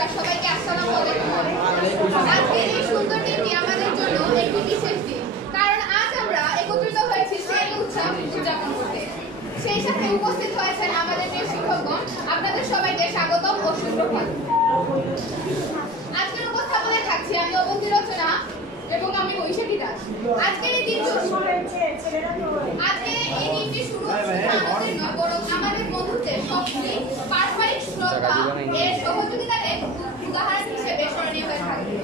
বন্ধুরা সবাইকে আসসালামু আলাইকুম। আজকের এই সুন্দর দিনটি আমাদের জন্য একটি বিশেষ দিন, কারণ আজ আমরা একত্রিত হয়েছি শ্রেণী উৎসব উদযাপন করতে। সেই সাথে উপস্থিত হয়েছেন আমাদের প্রিয় শিক্ষকগণ। আপনাদের সবাইকে স্বাগতম ও সুপ্রভাত। আজকের উপস্থাপনায় থাকছি আমি অবন্তী রচনা এবং আমি বৈশাখী দাস। আজকের এই দিনটি শুরু আমাদের নয়, বরং আমাদের বন্ধুত্বের সবগুলি পারস্পরিক শ্রদ্ধা এর সহযোগিতার উদাহরণ হিসেবে স্মরণীয় হয়ে থাকবে।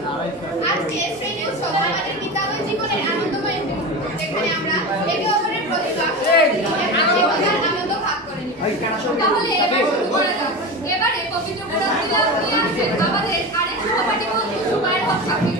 আজকে শ্রেণী উৎসব আমাদের বিদ্যালয় জীবনের আনন্দময় মুহূর্ত, যেখানে আমরা একে অপরের প্রতি আনন্দ ভাগ করে নিই। তাহলে এবার শুরু করা যাক। এবারে পবিত্র কোরআন তিলাওয়াত নিয়ে আসছেন আমাদের আরেক সহপাঠী বন্ধু সুমাইর হক শাফি।